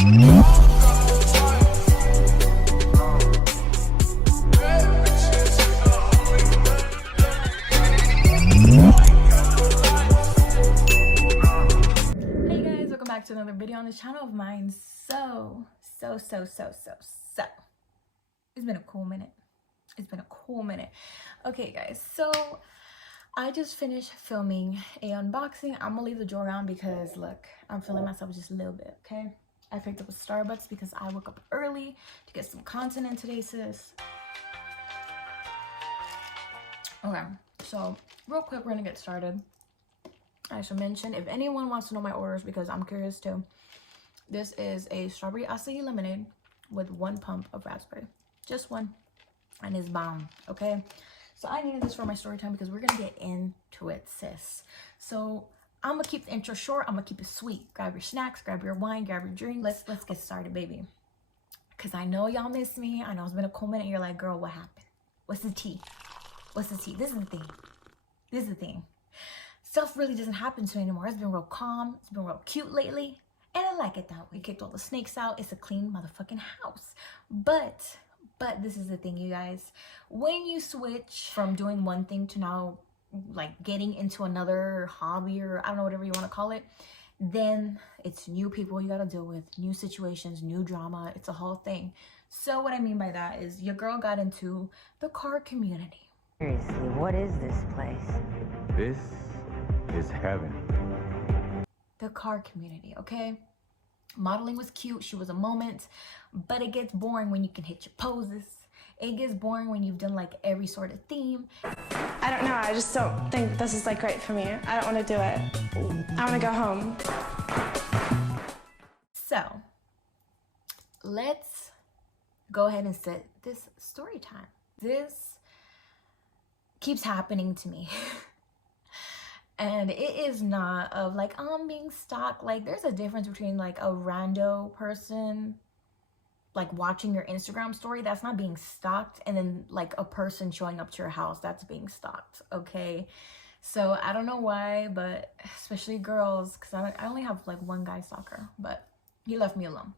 Back to another video on this channel of mine. So it's been a cool minute. Okay guys, so I just finished filming a unboxing. I'm gonna leave the drawer on because look, I'm feeling myself just a little bit. Okay, I picked up a Starbucks because I woke up early to get some content in today, sis. Okay, so real quick, we're gonna get started. I should mention, if anyone wants to know my orders, because I'm curious too, this is a strawberry acai lemonade with 1 pump of raspberry, just one, and it's bomb. Okay, so I needed this for my story time because we're gonna get into it, sis. So I'm gonna keep the intro short. I'm gonna keep it sweet. Grab your snacks, grab your wine, grab your drink. Let's get started, baby, because I know y'all miss me. I know it's been a cool minute. You're like, girl, what happened? What's the tea? This is the thing. Stuff really doesn't happen to me anymore. It's been real calm. It's been real cute lately. And I like it that way. We kicked all the snakes out. It's a clean motherfucking house. But this is the thing, you guys. When you switch from doing one thing to now like getting into another hobby, or I don't know, whatever you want to call it, then it's new people you got to deal with, new situations, new drama. It's a whole thing. So what I mean by that is your girl got into the car community. Seriously, what is this place? This is heaven. The car community, okay? Modeling was cute. She was a moment, but it gets boring when you can hit your poses. It gets boring when you've done like every sort of theme. I don't know. I just don't think this is like right for me. I don't want to do it. I want to go home. So let's go ahead and set this story time. This keeps happening to me. And it is not of like, I'm being stalked. Like, there's a difference between like a rando person like watching your Instagram story, that's not being stalked, and then like a person showing up to your house, that's being stalked. Okay, so I don't know why, but especially girls, because I only have like one guy stalker, but he left me alone.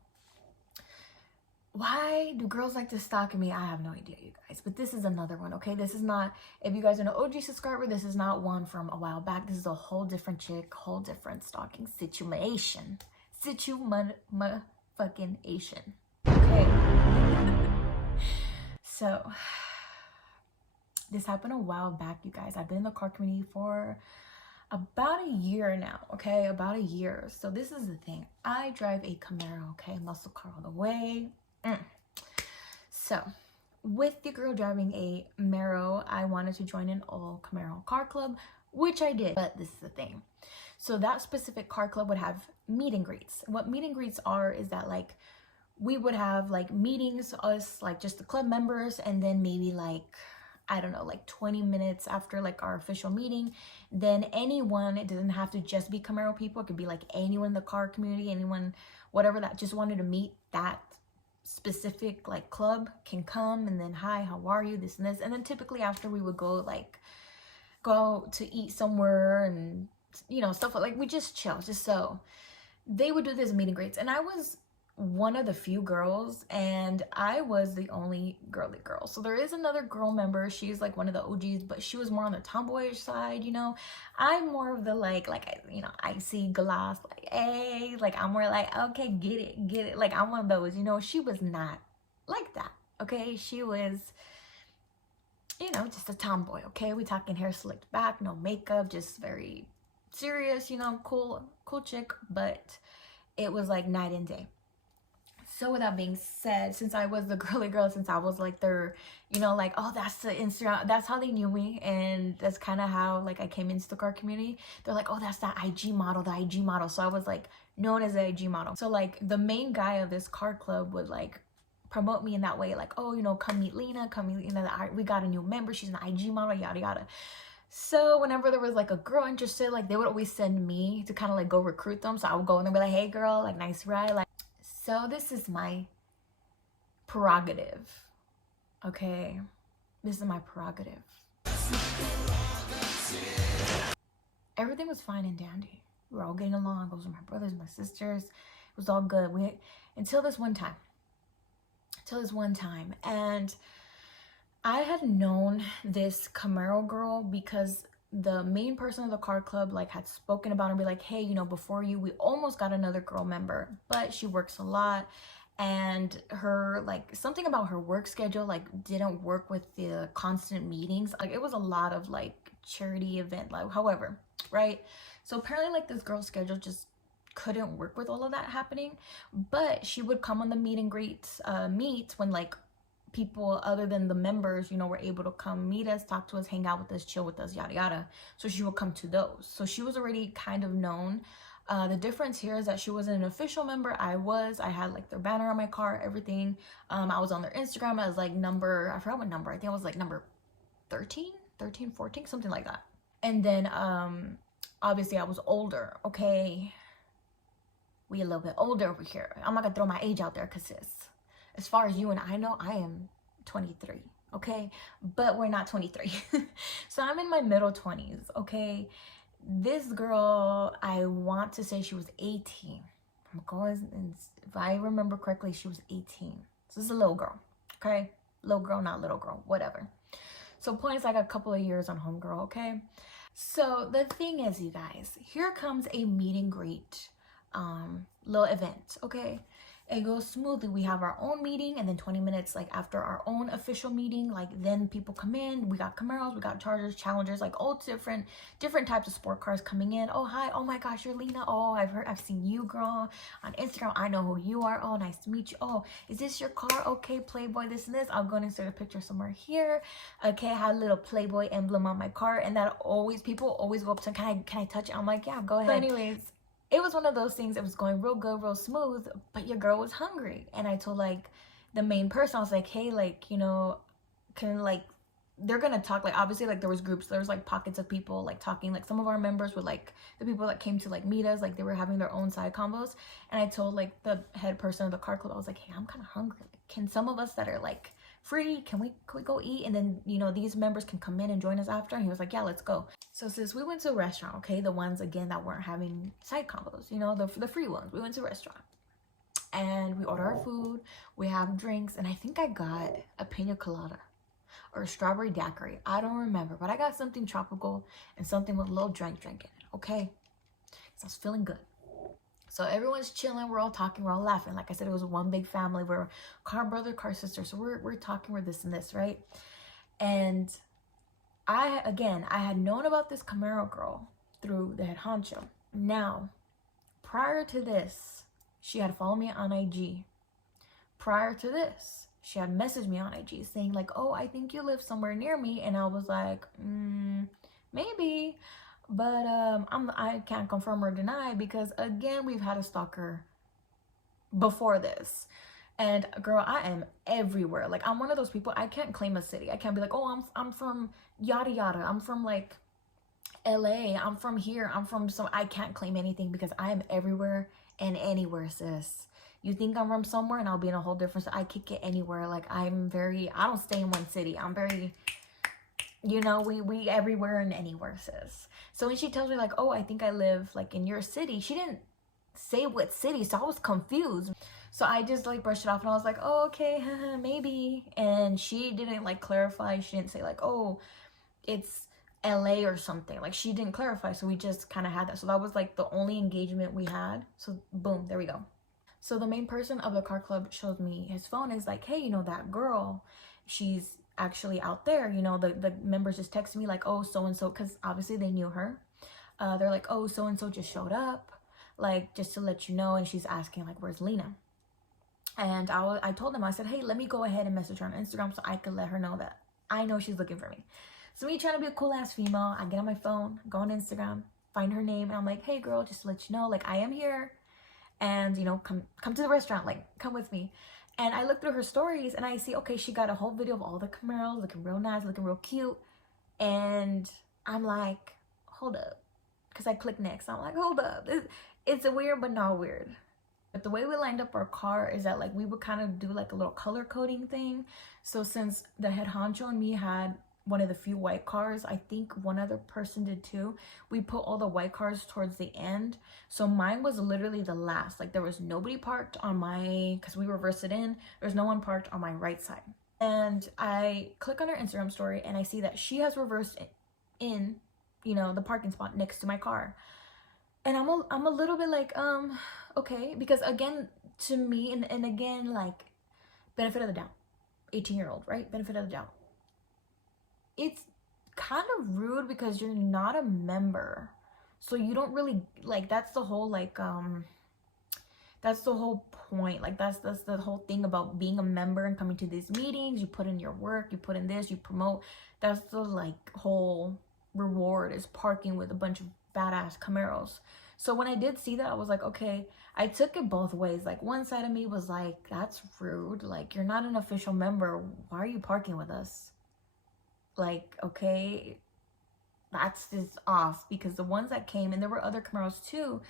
Why do girls like to stalk me? I have no idea, you guys. But this is another one, okay? This is not, if you guys are an OG subscriber, this is not one from a while back. This is a whole different chick, whole different stalking situation. Fucking Asian. Okay. So, this happened a while back, you guys. I've been in the car community for about a year now, okay? About a year. So this is the thing. I drive a Camaro, okay? Muscle car all the way. So with the girl driving a Camaro, I wanted to join an all Camaro car club, which I did. But this is the thing. So that specific car club would have meet and greets. What meet and greets are is that like we would have like meetings, us like just the club members, and then maybe like, I don't know, like 20 minutes after like our official meeting, then anyone, it doesn't have to just be Camaro people, it could be like anyone in the car community, anyone, whatever, that just wanted to meet that specific like club can come, and then hi, how are you, this and this. And then typically after we would go out to eat somewhere, and you know, stuff like we just chill, just so they would do this meet and greets. And I was one of the few girls, and I was the only girly girl. So there is another girl member, she's like one of the OGs, but she was more on the tomboyish side, you know. I'm more of the like you know, icy glass, like hey, like I'm more like, okay, get it, like I'm one of those, you know. She was not like that, okay? She was, you know, just a tomboy, okay? We talking hair slicked back, no makeup, just very serious, you know, cool chick. But it was like night and day. So with that being said, since I was the girly girl, since I was like their, you know, like, oh, that's the Instagram, that's how they knew me. And that's kind of how like I came into the car community. They're like, oh, that's that IG model, the IG model. So I was like known as the IG model. So like the main guy of this car club would like promote me in that way, like, oh, you know, come meet Lina, we got a new member, she's an IG model, yada yada. So whenever there was like a girl interested, like they would always send me to kind of like go recruit them. So I would go in and be like, hey girl, like nice ride, like. So this is my prerogative, okay? This is my prerogative. Everything was fine and dandy. We were all getting along. Those were my brothers, my sisters. It was all good. Until this one time. And I had known this Camaro girl because the main person of the car club like had spoken about her and be like, hey, you know, before you, we almost got another girl member, but she works a lot, and her like something about her work schedule like didn't work with the constant meetings. Like it was a lot of like charity event, like however, right? So apparently like this girl's schedule just couldn't work with all of that happening, but she would come on the meet and greets meets when like people other than the members, you know, were able to come meet us, talk to us, hang out with us, chill with us, yada yada. So she would come to those. So she was already kind of known. The difference here is that she wasn't an official member. I had like their banner on my car, everything. I was on their Instagram as like I forgot what number, I think I was like number 13, 14, something like that. And then obviously I was older, okay? We a little bit older over here. I'm not gonna throw my age out there because as far as you and I know, I am 23, okay? But we're not 23. So I'm in my middle 20s, okay? This girl, I want to say she was 18. If I remember correctly, she was 18. So this is a little girl, okay? Little girl, not little girl, whatever. So point is, I got a couple of years on homegirl, okay? So the thing is, you guys, here comes a meet and greet little event, okay? It goes smoothly. We have our own meeting, and then 20 minutes like after our own official meeting, like then people come in. We got Camaros, we got Chargers, Challengers, like all different types of sport cars coming in. Oh hi, oh my gosh, you're Lina. Oh, I've seen you, girl, on Instagram. I know who you are. Oh, nice to meet you. Oh, is this your car? Okay, Playboy, this and this. I'll go and insert a picture somewhere here. Okay, I had a little Playboy emblem on my car, and that people always go up to, can I touch it? I'm like, yeah, go ahead. But anyways, it was one of those things. It was going real good, real smooth, but your girl was hungry. And I told like the main person, I was like, hey, like, you know, they're gonna talk, like obviously like there was groups, there was like pockets of people like talking, like some of our members were like the people that came to like meet us, like they were having their own side combos. And I told like the head person of the car club, I was like, hey, I'm kind of hungry. Like, can some of us that are like free, can we go eat, and then, you know, these members can come in and join us after? And he was like, yeah, let's go. So since we went to a restaurant, okay, the ones again that weren't having side combos, you know, the free ones, we went to a restaurant and we ordered our food, we have drinks, and I think I got a pina colada or a strawberry daiquiri, I don't remember, but I got something tropical and something with a little drink in it, okay? So I was feeling good. So everyone's chilling, we're all talking, we're all laughing. Like I said, it was one big family. We're car brother, car sister. So we're talking, we're this and this, right? And I had known about this Camaro girl through the head honcho. Now, prior to this, she had followed me on IG. Prior to this, she had messaged me on IG saying like, oh, I think you live somewhere near me. And I was like, maybe. But I can't confirm or deny because again, we've had a stalker before this. And girl, I am everywhere. Like I'm one of those people, I can't claim a city. I can't be like, oh, I'm from yada yada. I'm from like LA. I'm from here. I'm from I can't claim anything because I am everywhere and anywhere, sis. You think I'm from somewhere and I'll be in a whole different, I kick it anywhere. Like I don't stay in one city. I'm very, you know, we everywhere and anywhere, sis. So when she tells me like, oh, I think I live like in your city, she didn't say what city, so I was confused. So I just like brushed it off and I was like, oh, okay, maybe. And she didn't like clarify. She didn't say like, oh, it's LA or something. Like she didn't clarify. So we just kind of had that. So that was like the only engagement we had. So boom, there we go. So the main person of the car club showed me his phone. Is like, hey, you know, that girl, she's actually out there. You know, the members just texted me like, oh, so and so, because obviously they knew her. They're like, oh, so and so just showed up, like just to let you know. And she's asking like, where's Lina? And I told them, I said, hey, let me go ahead and message her on Instagram so I could let her know that I know she's looking for me. So me trying to be a cool ass female, I get on my phone, go on Instagram, find her name, and I'm like, hey girl, just to let you know, like I am here, and you know, come to the restaurant, like come with me. And I look through her stories and I see, okay, she got a whole video of all the Camaros looking real nice, looking real cute. And I'm like, hold up, because I click next. I'm like, hold up, it's a weird but not weird. But the way we lined up our car is that like we would kind of do like a little color coding thing. So since the head honcho and me had one of the few white cars. I think one other person did too. We put all the white cars towards the end. So mine was literally the last. Like there was nobody parked on my, because we reversed it in. There's no one parked on my right side. And I click on her Instagram story and I see that she has reversed in, you know, the parking spot next to my car. And I'm a little bit like, okay. Because again, to me, and again, like, benefit of the doubt. 18-year-old, right? Benefit of the doubt. It's kind of rude because you're not a member, so you don't really like, that's the whole like that's the whole point. Like that's the whole thing about being a member and coming to these meetings. You put in your work, you put in this, you promote. That's the like whole reward, is parking with a bunch of badass Camaros. So when I did see that, I was like, okay. I took it both ways. Like one side of me was like, that's rude, like you're not an official member, why are you parking with us? Like, okay, that's just off. Because the ones that came, and there were other Camaros too,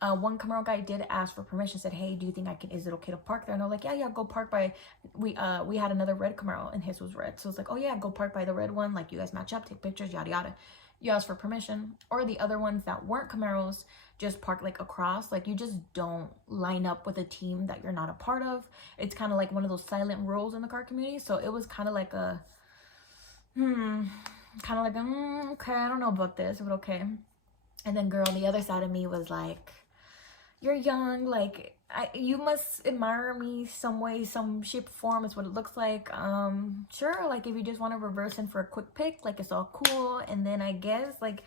one Camaro guy did ask for permission, said, hey, do you think is it okay to park there? And they're like, yeah, go park by, we had another red Camaro and his was red, so it's like, oh yeah, go park by the red one, like you guys match up, take pictures, yada yada. You ask for permission. Or the other ones that weren't Camaros just park like across. Like you just don't line up with a team that you're not a part of. It's kind of like one of those silent rules in the car community. So it was kind of like a okay, I don't know about this, but okay. And then girl, the other side of me was like, you're young, like you must admire me some way, some shape, form, is what it looks like. Sure, like if you just want to reverse in for a quick pic, like it's all cool. And then I guess like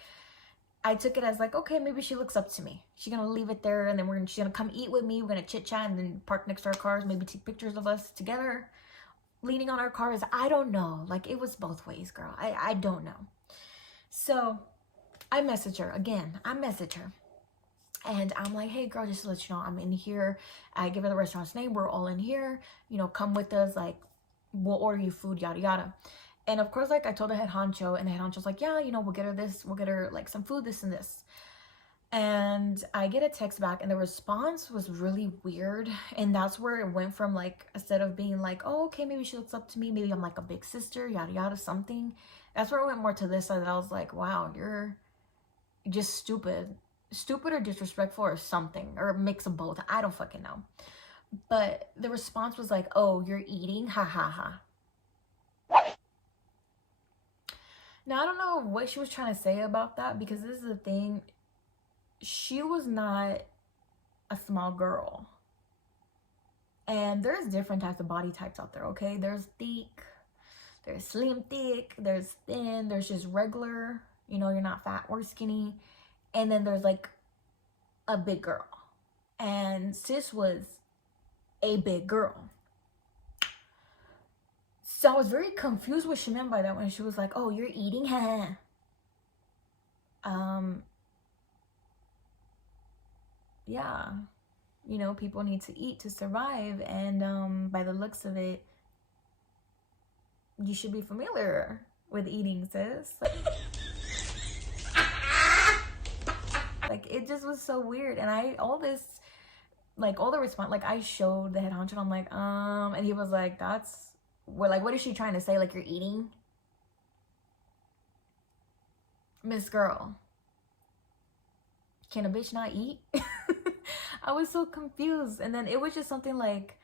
I took it as like, okay, maybe she looks up to me, she's gonna leave it there, and then she's gonna come eat with me, we're gonna chit chat and then park next to our cars, maybe take pictures of us together leaning on our cars. I don't know, like it was both ways, girl. I don't know. So I message her again. And I'm like, hey girl, just to let you know, I'm in here. I give her the restaurant's name, we're all in here, you know, come with us, like we'll order you food, yada yada. And of course, like I told the head honcho, and the head honcho's like, yeah, you know, we'll get her this, we'll get her like some food, this and this. And I get a text back, and the response was really weird. And that's where it went from, like, instead of being like, oh, okay, maybe she looks up to me, maybe I'm like a big sister, yada yada, something. That's where it went more to this side, that I was like, wow, you're just stupid or disrespectful or something, or a mix of both. I don't fucking know. But the response was like, oh, you're eating, ha ha ha. Now I don't know what she was trying to say about that, because this is the thing, she was not a small girl. And there's different types of body types out there, okay? There's thick, there's slim thick, there's thin, there's just regular, you know, you're not fat or skinny. And then there's like a big girl. And sis was a big girl. So I was very confused what she meant by that when she was like, oh, you're eating, huh? Yeah, you know, people need to eat to survive. And by the looks of it, you should be familiar with eating, sis. Like it just was so weird. And all the response, like I showed the head honcho, and I'm like, and he was like, what is she trying to say? Like, you're eating? Miss Girl, can a bitch not eat? I was so confused. And then it was just something like,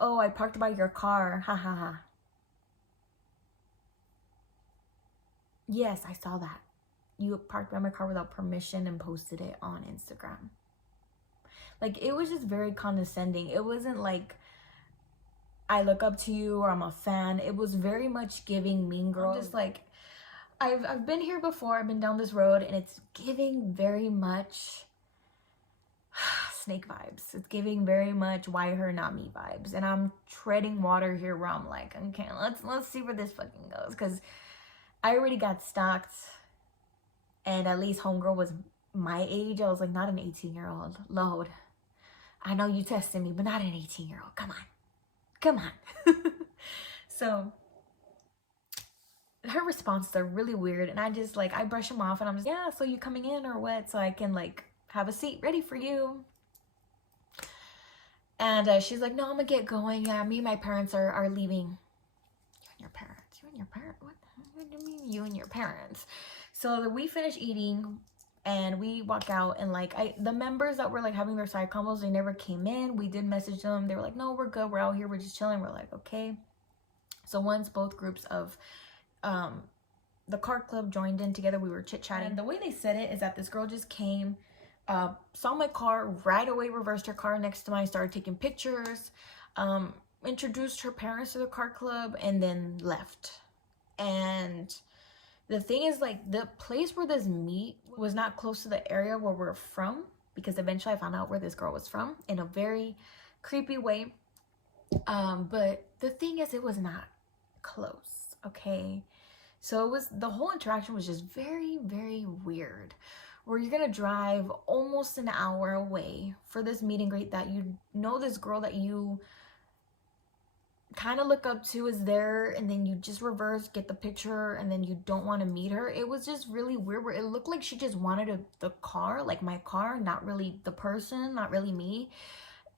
oh, I parked by your car, ha ha ha. Yes, I saw that. You parked by my car without permission and posted it on Instagram. Like, it was just very condescending. It wasn't like, I look up to you or I'm a fan. It was very much giving Mean Girl. I'm just like, I've been here before. I've been down this road, and it's giving very much Snake vibes. It's giving very much why her not me vibes. And I'm treading water here where I'm like, okay, let's see where this fucking goes, because I already got stalked, and at least homegirl was my age. I was like, not an 18-year-old. Load. I know you tested me, but not an 18-year-old. Come on. So her responses are really weird, and I just like, I brush them off, and I'm just, yeah, so you coming in or what, so I can like have a seat ready for you. And she's like, no, I'm gonna get going. Yeah, me and my parents are leaving. You and your parents? What? I mean, you and your parents. So we finish eating and we walk out, and like the members that were like having their side combos, they never came in. We did message them. They were like, no, we're good. We're out here. We're just chilling. We're like, okay. So once both groups of the car club joined in together, we were chit-chatting. And the way they said it is that this girl just came, saw my car, right away reversed her car next to mine, started taking pictures, introduced her parents to the car club, and then left. And the thing is, like, the place where this meet was not close to the area where we're from, because eventually I found out where this girl was from in a very creepy way. But the thing is, it was not close, okay? So it was, the whole interaction was just very, very weird, where you're gonna drive almost an hour away for this meet and greet that you know this girl that you kind of look up to is there, and then you just reverse, get the picture, and then you don't want to meet her. It was just really weird, where it looked like she just wanted the car, like my car, not really the person, not really me.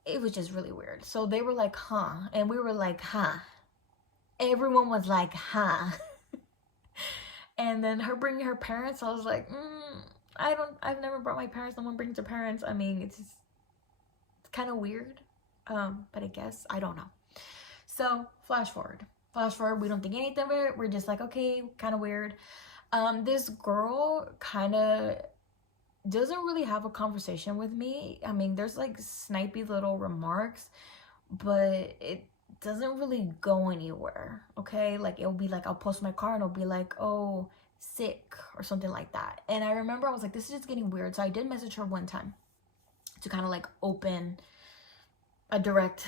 It was just really weird. So they were like, huh, and we were like, huh. Everyone was like, huh. And then her bringing her parents, I was like, I've never brought my parents. No one brings their parents. I mean, it's kind of weird, but I guess, I don't know. So flash forward, we don't think anything of it. We're just like, okay, kind of weird. This girl kind of doesn't really have a conversation with me. I mean, there's like snipey little remarks, but it doesn't really go anywhere, okay? Like, it'll be like, I'll post my car and it'll be like, oh, sick or something like that. And I remember I was like, this is just getting weird. So I did message her one time to kind of like open a direct,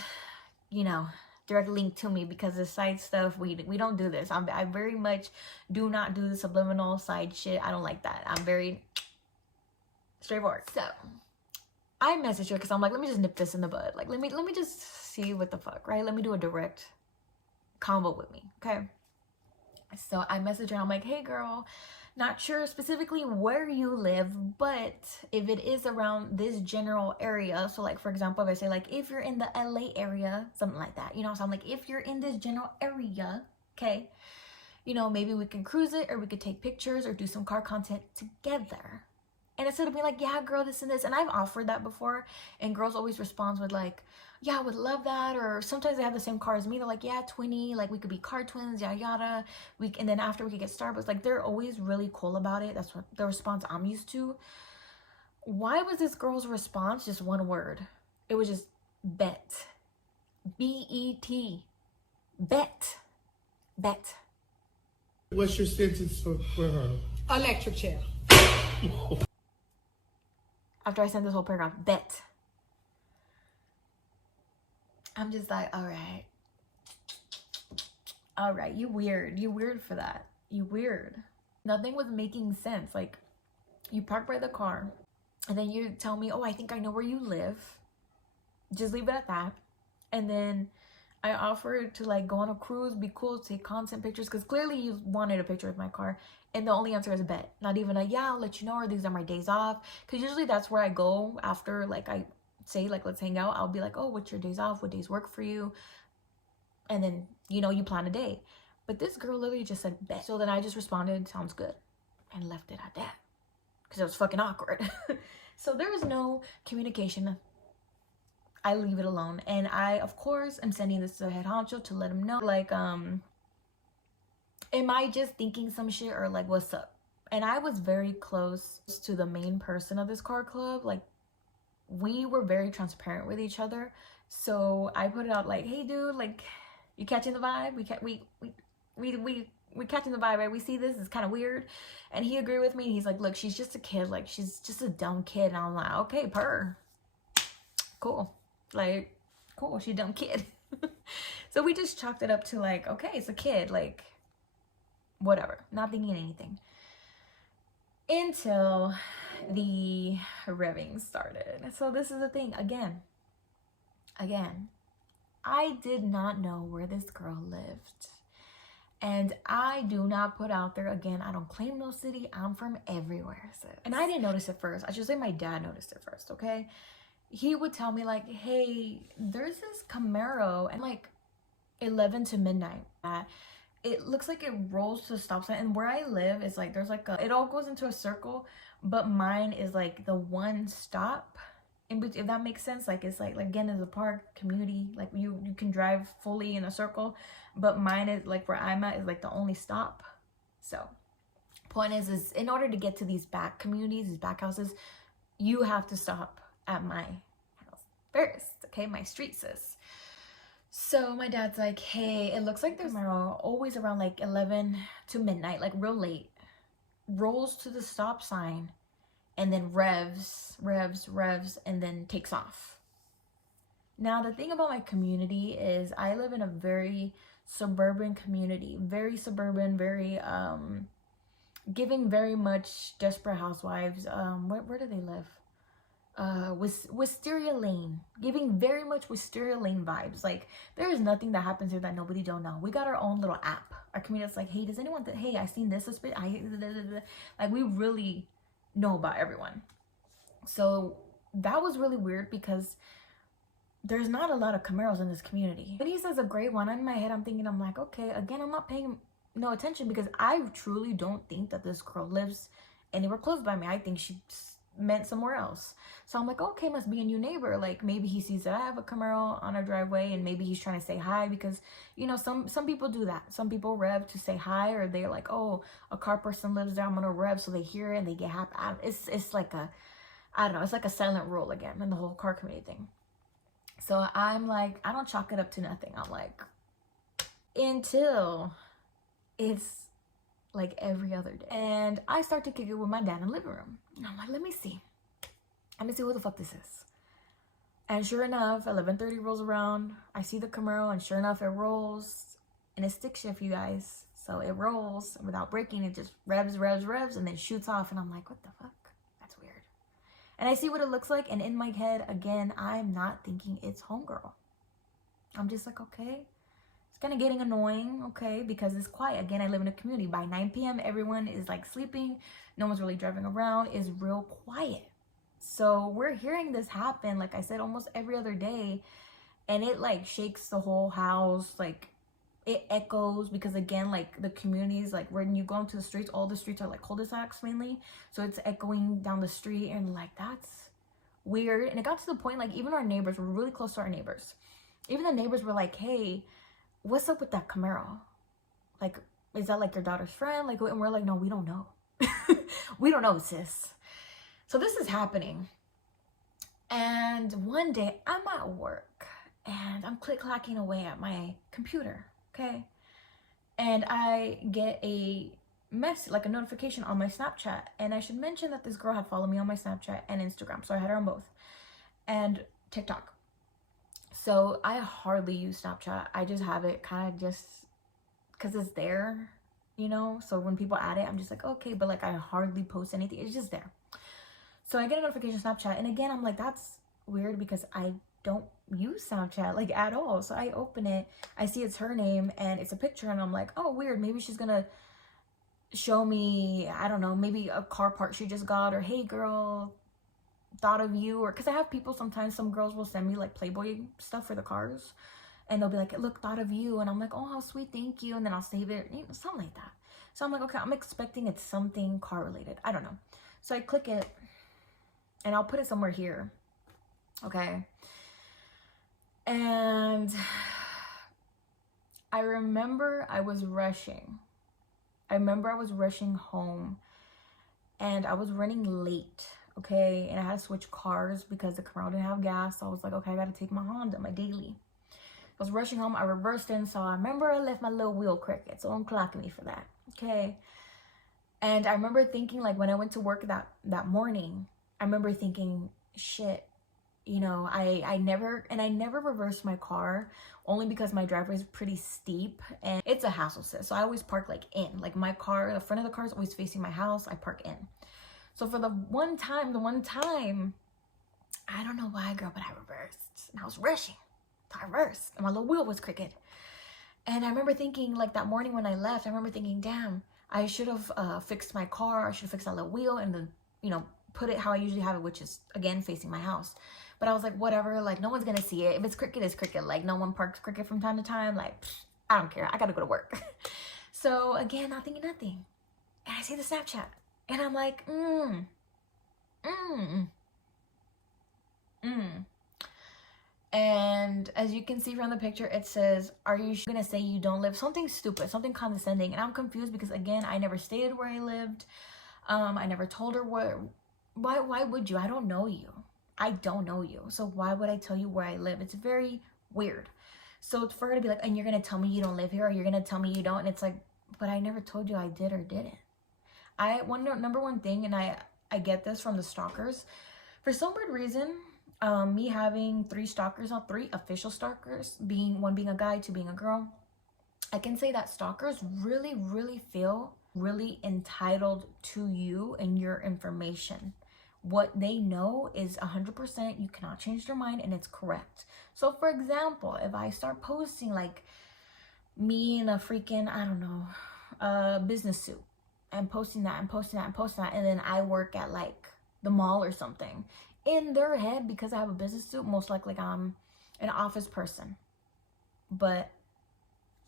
you know, direct link to me, because the side stuff, we don't do this. I very much do not do the subliminal side shit. I don't like that. I'm very straightforward. So I messaged her because I'm like, let me just nip this in the bud. Like, let me just see what the fuck, right? Let me do a direct combo with me, okay? So I messaged her and I'm like, hey girl, not sure specifically where you live, but if it is around this general area, so like, for example, if I say like, if you're in the LA area, something like that, you know, so I'm like, if you're in this general area, okay, you know, maybe we can cruise it, or we could take pictures or do some car content together. And instead of being like, yeah, girl, this and this, and I've offered that before, and girls always respond with like, yeah, I would love that. Or sometimes they have the same car as me. They're like, yeah, twinny, like we could be car twins, yada yada. And then after we could get Starbucks. Like, they're always really cool about it. That's what the response I'm used to. Why was this girl's response just one word? It was just bet. B-E-T. Bet. Bet. What's your sentence for her? Electric chair. After I sent this whole paragraph, bet. I'm just like, all right, you weird for that. You weird. Nothing was making sense. Like, you park by the car and then you tell me, oh, I think I know where you live. Just leave it at that. And then I offered to like go on a cruise, be cool, take content pictures, because clearly you wanted a picture with my car. And the only answer is a bet. Not even a, yeah, I'll let you know, or these are my days off. Because usually that's where I go after, like, I say, like, let's hang out. I'll be like, oh, what's your days off? What days work for you? And then, you know, you plan a day. But this girl literally just said bet. So then I just responded, sounds good, and left it at that. Because it was fucking awkward. So there was no communication. I leave it alone. And I, of course, am sending this to the head honcho to let him know, like, am I just thinking some shit, or like, what's up? And I was very close to the main person of this car club. Like, we were very transparent with each other. So I put it out like, hey dude, like, you catching the vibe? We catching the vibe, right? We see this, it's kind of weird. And he agreed with me. He's like, look, she's just a kid. Like, she's just a dumb kid. And I'm like, okay, purr. Cool. Like, cool, she a dumb kid. So we just chalked it up to like, okay, it's a kid. Like, whatever. Not thinking anything. Until the revving started. So this is the thing. Again, I did not know where this girl lived. And I do not put out there, again, I don't claim no city. I'm from everywhere. Sis. And I didn't notice it first. I should say my dad noticed it first, okay? He would tell me like, hey, there's this Camaro, and like 11 to midnight. it looks like it rolls to the stop sign. And where I live is like, there's like a, it all goes into a circle, but mine is like the one stop in between, if that makes sense. Like it's like again, there's a park community, like you can drive fully in a circle, but mine is like where I'm at is like the only stop. So point is in order to get to these back communities, these back houses, you have to stop at my house first, okay? My street sis. So my dad's like, hey, it looks like there's tomorrow, always around like 11 to midnight, like real late, rolls to the stop sign and then revs, and then takes off. Now, the thing about my community is I live in a very suburban community, very suburban, very, giving very much Desperate Housewives. Where do they live? Wisteria Lane, giving very much Wisteria Lane vibes. Like there is nothing that happens here that nobody don't know. We got our own little app. Our community's like, hey, does anyone hey, I seen this like we really know about everyone. So that was really weird because there's not a lot of Camaros in this community. But he says a gray one. In my head I'm thinking, I'm like, okay, again, I'm not paying no attention because I truly don't think that this girl lives anywhere close by me. I think she meant somewhere else. So I'm like, okay, must be a new neighbor. Like maybe he sees that I have a Camaro on our driveway and maybe he's trying to say hi, because you know some people do that. Some people rev to say hi, or they're like, oh, a car person lives there, I'm gonna rev, so they hear it and they get happy. It's like a, I don't know, it's like a silent rule again in the whole car community thing. So I'm like, I don't chalk it up to nothing. I'm like, until it's like every other day. And I start to kick it with my dad in the living room. And I'm like, let me see who the fuck this is. And sure enough, 11:30 rolls around. I see the Camaro, and sure enough, it rolls. And it's stick shift, you guys. So it rolls without braking. It just revs, and then shoots off. And I'm like, what the fuck? That's weird. And I see what it looks like. And in my head, again, I'm not thinking it's homegirl. I'm just like, okay. Kind of getting annoying, okay, because it's quiet. Again, I live in a community. By 9 p.m. everyone is like sleeping, no one's really driving around, it's real quiet. So we're hearing this happen, like I said, almost every other day, and it like shakes the whole house. Like it echoes, because again, like the communities, like when you go into the streets, all the streets are like cul-de-sacs mainly, so it's echoing down the street, and like that's weird. And it got to the point, like even our neighbors, were really close to our neighbors, even the neighbors were like, hey, what's up with that Camaro? Like, is that like your daughter's friend? Like, and we're like, no, we don't know. We don't know, sis. So this is happening. And one day I'm at work and I'm click-clacking away at my computer, okay? And I get a message, like a notification on my Snapchat. And I should mention that this girl had followed me on my Snapchat and Instagram. So I had her on both. And TikTok. So I hardly use Snapchat. I just have it kind of just because it's there, you know? So when people add it, I'm just like, okay, but like I hardly post anything. It's just there. So I get a notification Snapchat. And again, I'm like, that's weird because I don't use Snapchat like at all. So I open it. I see it's her name and it's a picture. And I'm like, oh, weird. Maybe she's going to show me, I don't know, maybe a car part she just got, or hey, girl, thought of you. Or because I have people, sometimes some girls will send me like Playboy stuff for the cars, and they'll be like, look, thought of you. And I'm like, oh, how sweet, thank you. And then I'll save it, you know, something like that. So I'm like, okay, I'm expecting it's something car related. I don't know. So I click it and I'll put it somewhere here, okay? And I remember I was rushing home, and I was running late, okay? And I had to switch cars because the Camaro didn't have gas. So I was like, okay, I gotta take my Honda, my daily. I was rushing home. I reversed in, so I remember I left my little wheel crooked. So don't clock me for that, okay? And I remember thinking, like, when I went to work that morning, I remember thinking, shit, you know, I never reversed my car, only because my driveway is pretty steep and it's a hassle, sis. So I always park like in, like my car, the front of the car is always facing my house. I park in. So for the one time, I don't know why, girl, but I reversed and I was rushing. I reversed and my little wheel was crooked. And I remember thinking, like that morning when I left, I remember thinking, damn, I should have fixed my car. I should have fixed that little wheel and then, you know, put it how I usually have it, which is again facing my house. But I was like, whatever, like no one's gonna see it. If it's crooked, it's crooked. Like no one parks crooked from time to time. Like, I don't care. I gotta go to work. So again, not thinking nothing. And I see the Snapchat. And I'm like, And as you can see from the picture, it says, are you gonna say you don't live? Something stupid, something condescending. And I'm confused because, again, I never stated where I lived. I never told her where. Why would you? I don't know you. I don't know you. So why would I tell you where I live? It's very weird. So for her to be like, and you're gonna tell me you don't live here, or you're gonna tell me you don't, and it's like, but I never told you I did or didn't. Number one thing, and I get this from the stalkers. For some weird reason, me having 3 stalkers, not 3 official stalkers, one being a guy, 2 being a girl, I can say that stalkers really, really feel really entitled to you and your information. What they know is 100%, you cannot change their mind, and it's correct. So for example, if I start posting like me in a freaking, I don't know, business suit, and posting that and posting that and posting that, and then I work at like the mall or something, in their head, because I have a business suit, most likely I'm an office person, but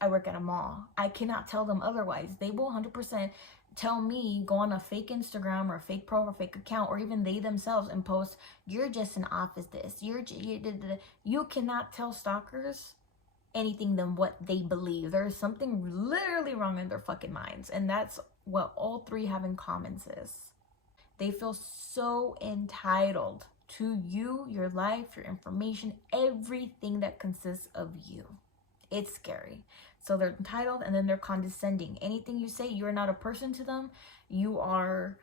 I work at a mall. I cannot tell them otherwise. They will 100% tell me, go on a fake Instagram or a fake profile, fake account, or even they themselves, and post, you're just an office this, you cannot tell stalkers anything than what they believe. There's something literally wrong in their fucking minds, and that's what all 3 have in common, sis. They feel so entitled to you, your life, your information, everything that consists of you. It's scary. So they're entitled, and then they're condescending. Anything you say, you're not a person to them. You are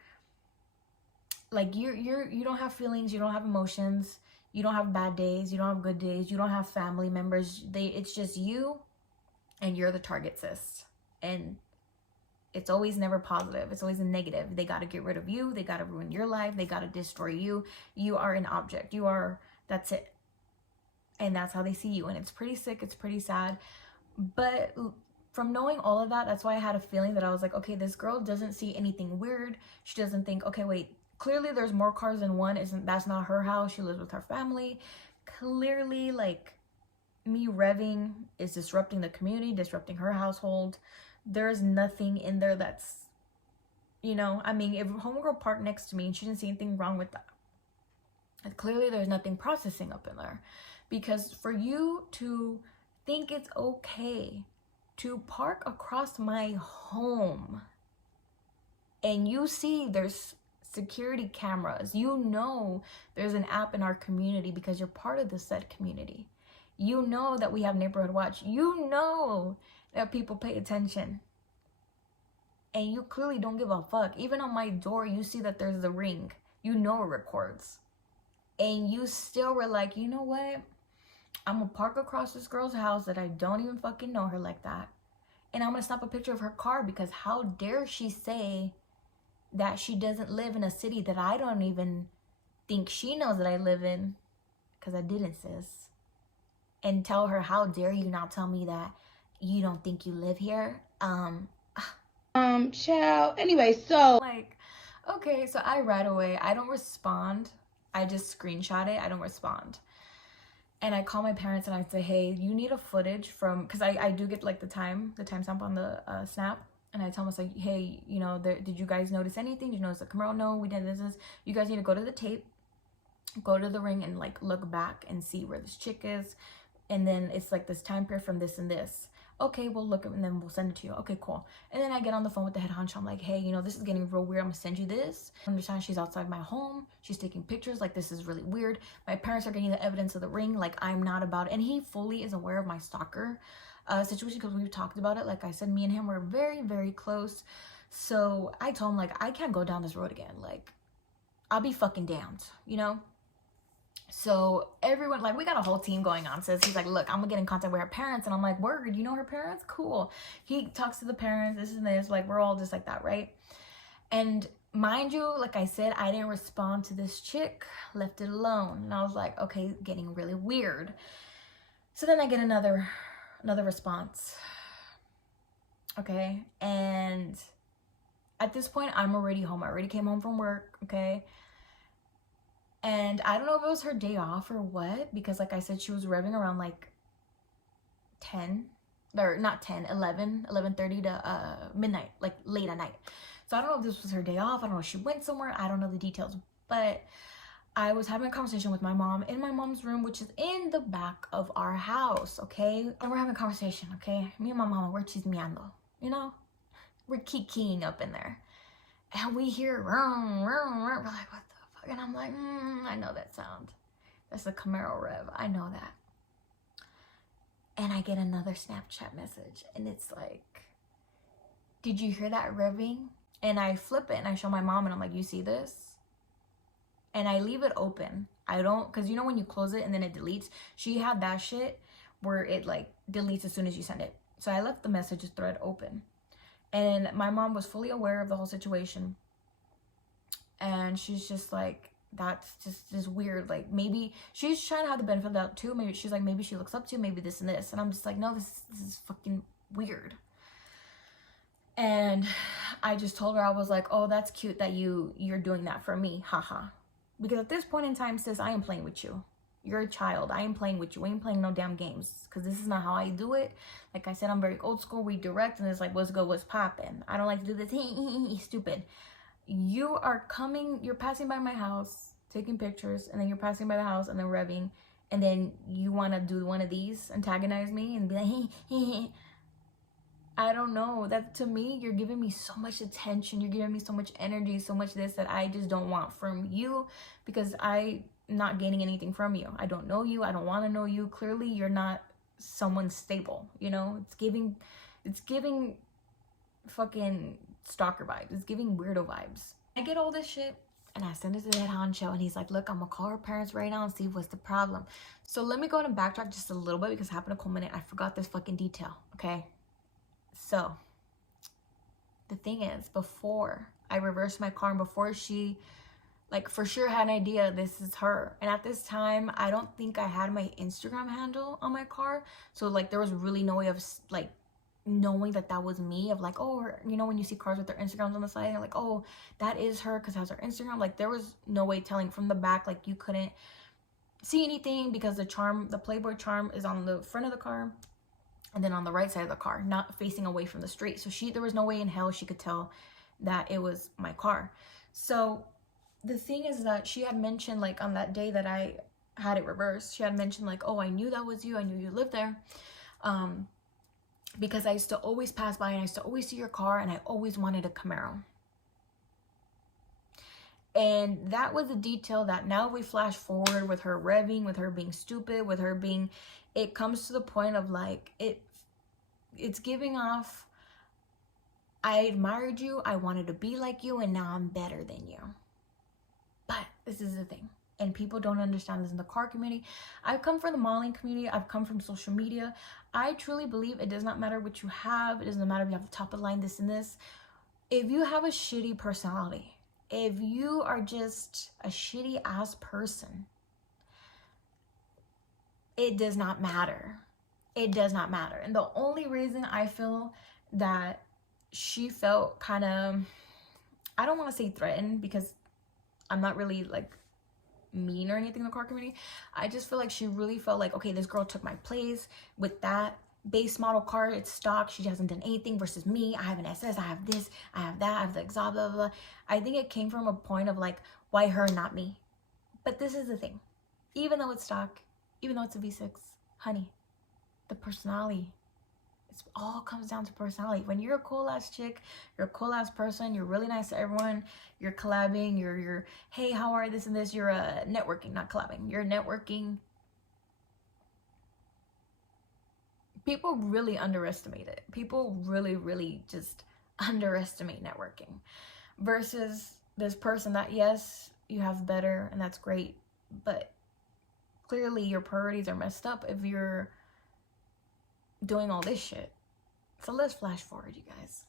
like, you don't have feelings, you don't have emotions, you don't have bad days, you don't have good days, you don't have family members. It's just you, and you're the target, sis. And it's always never positive. It's always a negative. They got to get rid of you. They got to ruin your life. They got to destroy you. You are an object. That's it. And that's how they see you. And it's pretty sick. It's pretty sad. But from knowing all of that, that's why I had a feeling that I was like, okay, this girl doesn't see anything weird. She doesn't think, okay, wait, clearly there's more cars than one. That's not her house. She lives with her family. Clearly, like, me revving is disrupting the community, disrupting her household. There's nothing in there that's, I mean, if homegirl parked next to me and she didn't see anything wrong with that, clearly there's nothing processing up in there. Because for you to think it's okay to park across my home, and you see there's security cameras, there's an app in our community because you're part of the said community, that we have neighborhood watch, that people pay attention, and you clearly don't give a fuck. Even on my door, you see that there's the ring, it records, and you still were like, you know what, I'm gonna park across this girl's house that I don't even fucking know her like that, and I'm gonna snap a picture of her car, because how dare she say that she doesn't live in a city that I don't even think she knows that I live in, because I didn't, sis. And tell her, how dare you not tell me that you don't think you live here? Child. Anyway, so like, okay, so I right away, I don't respond. I just screenshot it. I don't respond. And I call my parents and I say, hey, you need a footage from, because I do get like the timestamp on the snap. And I tell them, it's like, hey, did you guys notice anything? Did you notice the camera? No, we did this. You guys need to go to the tape, go to the ring, and like look back and see where this chick is. And then it's like this time period from this and this. Okay, we'll look, and then we'll send it to you. Okay, cool. And then I get on the phone with the head honcho. I'm like, hey, this is getting real weird. I'm gonna send you this. I understand she's outside my home. She's taking pictures. Like, this is really weird. My parents are getting the evidence of the ring. Like, I'm not about it. And he fully is aware of my stalker situation, because we've talked about it. Like I said, me and him were very, very close. So I told him, like, I can't go down this road again. Like, I'll be fucking damned, So everyone, like, we got a whole team going on. So he's like, look, I'm gonna get in contact with her parents. And I'm like, word, you know her parents? Cool. He talks to the parents, this and this. Like, we're all just like that, right? And mind you, like I said, I didn't respond to this chick, left it alone. And I was like, okay, getting really weird. So then I get another response. Okay. And at this point, I'm already home. I already came home from work. Okay. And I don't know if it was her day off or what, because like I said, she was revving around like 10, or not 10, 11, 11:30 to midnight, like late at night. So I don't know if this was her day off. I don't know if she went somewhere. I don't know the details. But I was having a conversation with my mom in my mom's room, which is in the back of our house, okay? And we're having a conversation, okay? Me and my mama, we're chismeando, you know? We're kikiing up in there. And we hear, rum, rum, rum. We're like, what the fuck? And I'm like, I know that sound. That's the Camaro rev. I know that. And I get another Snapchat message. And it's like, did you hear that revving? And I flip it and I show my mom and I'm like, you see this? And I leave it open. I don't, because you know when you close it and then it deletes? She had that shit where it like deletes as soon as you send it. So I left the messages thread open. And my mom was fully aware of the whole situation. And she's just like, that's just weird. Like, maybe she's trying to have the benefit of the doubt too. Maybe she's like, maybe she looks up to maybe this and this. And I'm just like, no, this is fucking weird. And I just told her, I was like, oh, that's cute that you're doing that for me. Haha. Because at this point in time, sis, I am playing with you. You're a child. I am playing with you. I ain't playing no damn games. Because this is not how I do it. Like I said, I'm very old school, redirect. And it's like, what's good, what's poppin'? I don't like to do this. Stupid. You're passing by my house, taking pictures. And then you're passing by the house and then revving. And then you want to do one of these, antagonize me and be like, I don't know. That to me, you're giving me so much attention. You're giving me so much energy, so much this that I just don't want from you because I'm not gaining anything from you. I don't know you. I don't want to know you. Clearly, you're not someone stable. You know, it's giving fucking stalker vibes. It's giving weirdo vibes. I get all this shit and I send it to the head honcho and he's like, look, I'm gonna call her parents right now and see what's the problem. So let me go and backtrack just a little bit because it happened a cool minute. I forgot this fucking detail, okay? So the thing is, before I reversed my car and before she like for sure had an idea this is her, and at this time I don't think I had my Instagram handle on my car, so like there was really no way of like knowing that was me, of like, oh, you know, when you see cars with their Instagrams on the side, you're like, oh, that is her because it has her Instagram. Like there was no way telling from the back. Like you couldn't see anything because the Playboy charm is on the front of the car and then on the right side of the car, not facing away from the street. So there was no way in hell she could tell that it was my car. So the thing is that she had mentioned, like on that day that I had it reversed, she had mentioned like, oh, I knew that was you. I knew you lived there. Because I used to always pass by and I used to always see your car and I always wanted a Camaro. And that was a detail that now we flash forward with her revving, with her being stupid, with her being, it comes to the point of like, it's giving off, I admired you, I wanted to be like you, and now I'm better than you. But this is the thing. And people don't understand this in the car community. I've come from the modeling community. I've come from social media. I truly believe it does not matter what you have. It doesn't matter if you have the top of the line, this and this. If you have a shitty personality, if you are just a shitty ass person, it does not matter. It does not matter. And the only reason I feel that she felt kind of, I don't want to say threatened because I'm not really like mean or anything in the car community. I just feel like she really felt like, okay, this girl took my place with that base model car. It's stock. She hasn't done anything versus me. I have an SS. I have this. I have that. I have the exhaust, blah, blah, blah. I think it came from a point of like, why her, not me? But this is the thing. Even though it's stock, even though it's a V6, honey, the personality, it all comes down to personality. When you're a cool ass chick, you're a cool ass person, you're really nice to everyone, you're collabing, you're hey, how are this and this, you're networking, not collabing, you're networking. People really underestimate it. People really just underestimate networking versus this person that, yes, you have better and that's great, but clearly your priorities are messed up if you're doing all this shit. So let's flash forward, you guys.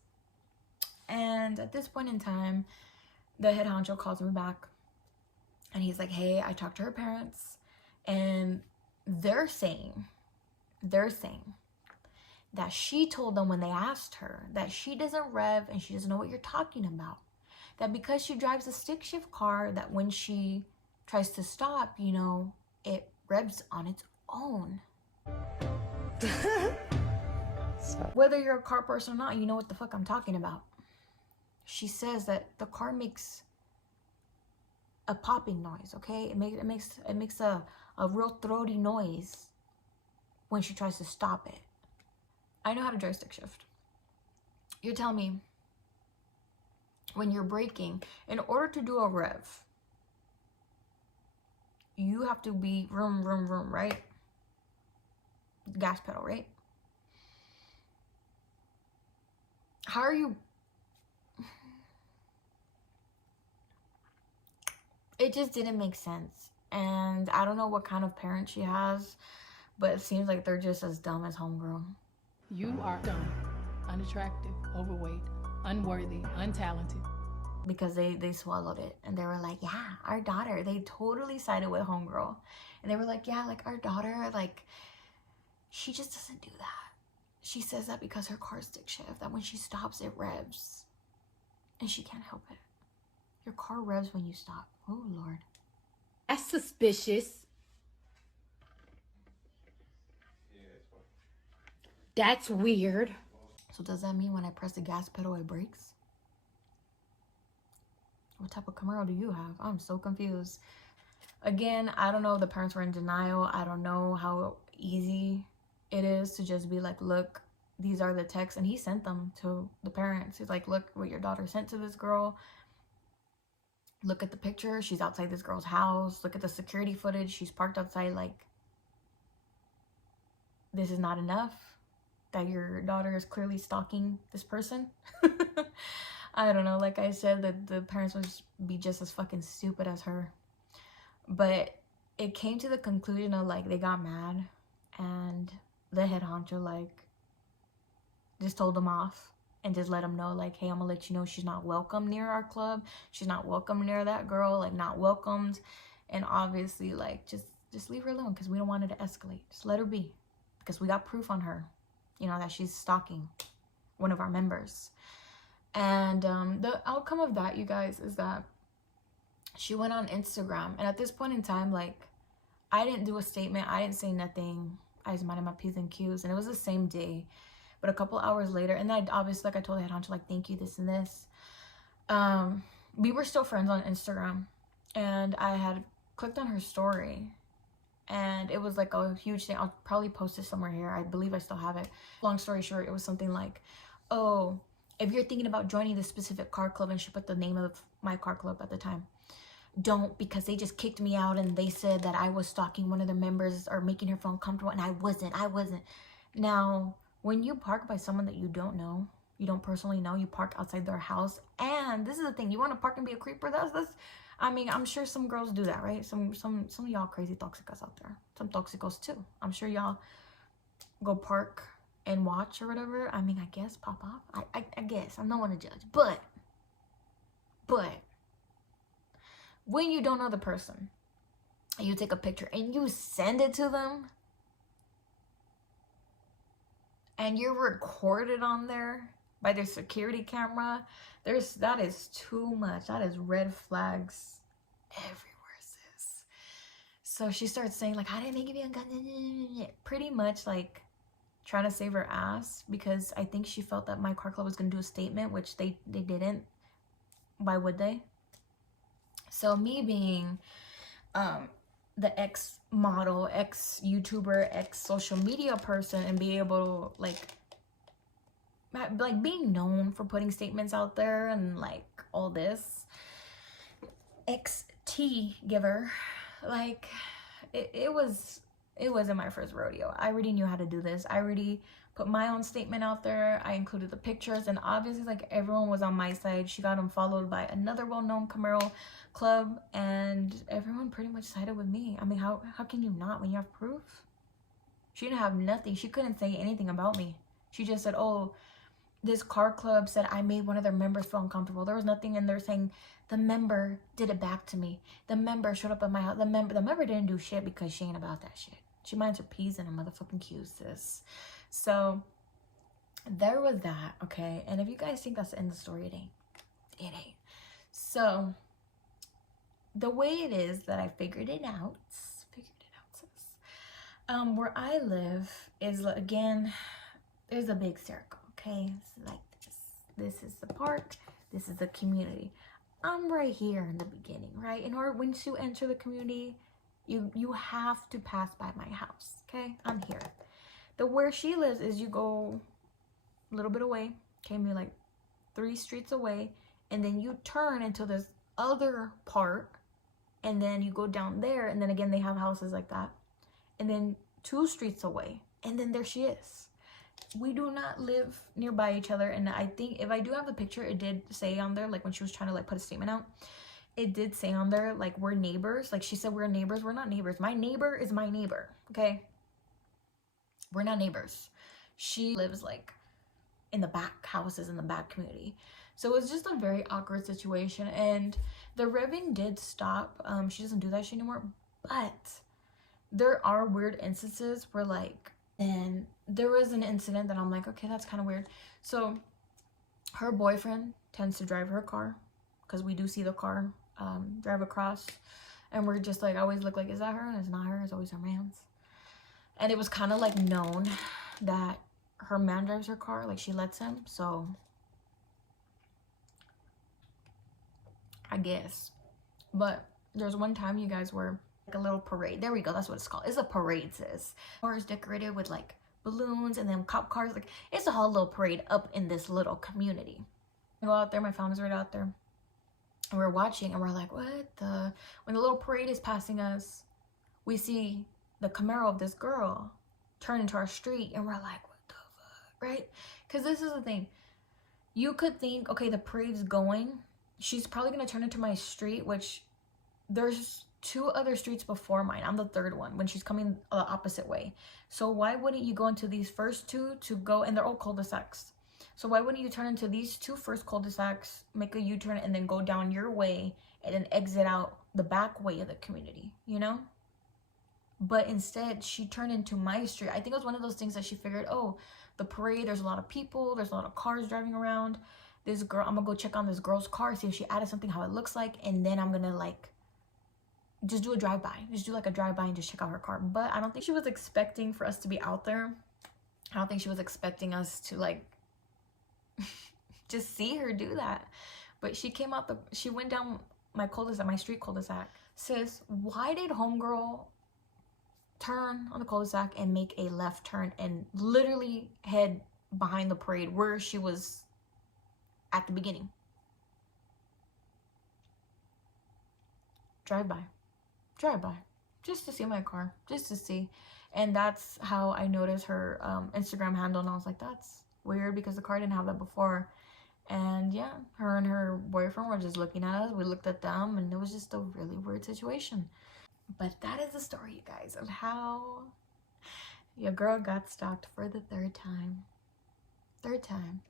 And at this point in time, the head honcho calls me back and he's like, hey, I talked to her parents and they're saying that she told them when they asked her that she doesn't rev and she doesn't know what you're talking about. That because she drives a stick shift car, that when she tries to stop, you know, it revs on its own. So Whether you're a car person or not, you know what the fuck I'm talking about. She says that the car makes a popping noise, okay? It makes a real throaty noise when she tries to stop it. I know how to joystick shift. You're telling me when you're braking, in order to do a rev, you have to be vroom, vroom, vroom, right? Gas pedal, right? How are you? It just didn't make sense. And I don't know what kind of parent she has, but it seems like they're just as dumb as homegirl. You are dumb, unattractive, overweight, unworthy, untalented. Because they swallowed it and they were like, yeah, our daughter. They totally sided with homegirl. And they were like, yeah, like our daughter, like, she just doesn't do that. She says that because her car's stick shift, that when she stops, it revs. And she can't help it. Your car revs when you stop. Oh, Lord. That's suspicious. That's weird. So does that mean when I press the gas pedal, it brakes? What type of Camaro do you have? I'm so confused. Again, I don't know if the parents were in denial. I don't know how easy it is to just be like, look, these are the texts. And he sent them to the parents. He's like, look what your daughter sent to this girl. Look at the picture. She's outside this girl's house. Look at the security footage. She's parked outside. Like, this is not enough that your daughter is clearly stalking this person. I don't know. Like I said, that the parents would be just as fucking stupid as her. But it came to the conclusion of, like, they got mad. And the head honcho, like, just told them off. And just let them know, like, hey, I'm gonna let you know she's not welcome near our club. She's not welcome near that girl. Like, not welcomed. And obviously, like, just leave her alone. Because we don't want her to escalate. Just let her be. Because we got proof on her. You know, that she's stalking one of our members. And the outcome of that, you guys, is that she went on Instagram. And at this point in time, like, I didn't do a statement. I didn't say nothing. I was minding my P's and Q's. And it was the same day. But a couple hours later, and then obviously, like, I told the head honcho, like, thank you, this and this. We were still friends on Instagram. And I had clicked on her story. And it was like a huge thing. I'll probably post it somewhere here. I believe I still have it. Long story short, it was something like, oh, if you're thinking about joining this specific car club, and she put the name of my car club at the time, don't, because they just kicked me out and they said that I was stalking one of their members or making her feel uncomfortable, and I wasn't. Now, when you park by someone that you don't know, you don't personally know, you park outside their house, and this is the thing, you want to park and be a creeper, that's I mean, I'm sure some girls do that, right? Some of y'all crazy toxicos out there. Some toxicos too. I'm sure y'all go park and watch or whatever. I mean, I guess pop off. I guess. I'm not one to judge. But when you don't know the person and you take a picture and you send it to them and you're recorded on there by their security camera, that is too much. That is red flags everywhere, sis. So she starts saying, like, I didn't make you a pretty much like trying to save her ass, because I think she felt that my car club was gonna do a statement, which they didn't. Why would they? So me being the ex-model, ex-YouTuber, ex-social media person, and be able to, like being known for putting statements out there and like all this, ex-tea giver, like it wasn't my first rodeo. I already knew how to do this. I already put my own statement out there. I included the pictures, and obviously, like, everyone was on my side. She got followed by another well-known Camaro club, and everyone pretty much sided with me. I mean, how can you not when you have proof? She didn't have nothing. She couldn't say anything about me. She just said, oh, this car club said I made one of their members feel uncomfortable. There was nothing in there saying the member did it back to me. The member showed up at my house. The member didn't do shit, because she ain't about that shit. She minds her P's and her motherfucking Q's, sis. So there was that, okay? And if you guys think that's the end of the story, it ain't. It ain't. So the way it is that I figured it out, sis. Where I live is, again, there's a big circle, okay? It's like this. This is the park. This is the community. I'm right here in the beginning, right? In order, once you enter the community, you have to pass by my house, okay? I'm here. Where she lives is you go a little bit away, okay, maybe like 3 streets away, and then you turn into this other part, and then you go down there, and then again they have houses like that, and then 2 streets away, and then there she is. We do not live nearby each other, and I think if I do have the picture, it did say on there, like when she was trying to like put a statement out, it did say on there like we're neighbors. Like she said we're neighbors. We're not neighbors. My neighbor is my neighbor, okay? We're not neighbors. She lives like in the back houses in the back community. So it was just a very awkward situation, and the revving did stop. She doesn't do that shit anymore, but there are weird instances where like, and there was an incident that I'm like, okay, that's kind of weird. So her boyfriend tends to drive her car, because we do see the car drive across, and we're just like, I always look like, is that her? And it's not her, it's always her man's. And it was kind of like known that her man drives her car, like she lets him, so I guess. But there's one time, you guys, were like a little parade. There we go, that's what it's called. It's a parade, sis. Cars decorated with like balloons and then cop cars. Like it's a whole little parade up in this little community. I go out there, my family's right out there, and we're watching, and we're like, what the? When the little parade is passing us, we see the Camaro of this girl turn into our street, and we're like, what the fuck, right? Because this is the thing. You could think, okay, the parade's going, she's probably gonna turn into my street, which there's 2 other streets before mine. I'm the 3rd one when she's coming the opposite way. So why wouldn't you go into these first 2 to go, and they're all cul-de-sacs. So why wouldn't you turn into these 2 first cul-de-sacs, make a U-turn, and then go down your way and then exit out the back way of the community, you know? But instead, she turned into my street. I think it was one of those things that she figured, oh, the parade, there's a lot of people, there's a lot of cars driving around. This girl, I'm gonna go check on this girl's car, see if she added something, how it looks like, and then I'm gonna like just do a drive-by. Just do like a drive-by and just check out her car. But I don't think she was expecting for us to be out there. I don't think she was expecting us to like just see her do that. But she came out she went down my cul-de-sac, my street cul-de-sac. Sis, why did homegirl turn on the cul-de-sac and make a left turn and literally head behind the parade where she was at the beginning? Drive-by. Drive-by. Just to see my car. Just to see. And that's how I noticed her Instagram handle, and I was like, that's weird, because the car didn't have that before. And yeah, her and her boyfriend were just looking at us. We looked at them, and it was just a really weird situation. But that is the story, you guys, of how your girl got stalked for the 3rd time. 3rd time.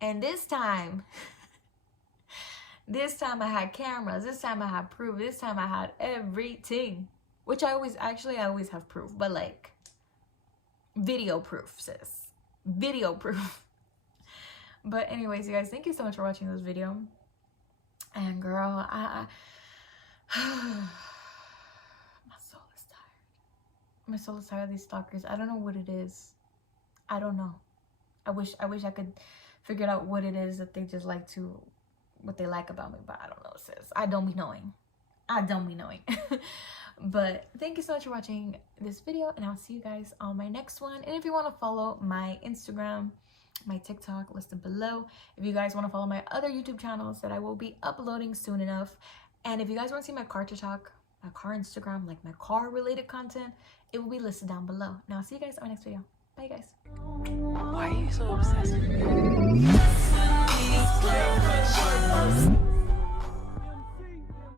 And this time, this time I had cameras. This time I had proof. This time I had everything. Which I always have proof. But like, video proof, sis. Video proof. But anyways, you guys, thank you so much for watching this video. And girl, my soul is tired. My soul is tired of these stalkers. I don't know what it is. I don't know. I wish I could figure out what it is that they just like to, what they like about me, but I don't know, sis. I don't be knowing. I don't be knowing. But thank you so much for watching this video, and I'll see you guys on my next one. And if you want to follow my Instagram, my TikTok listed below. If you guys want to follow my other YouTube channels that I will be uploading soon enough. And if you guys want to see my car TikTok, my car Instagram, like my car related content, it will be listed down below. Now I'll see you guys on my next video. Bye guys. Why are you so obsessed with me?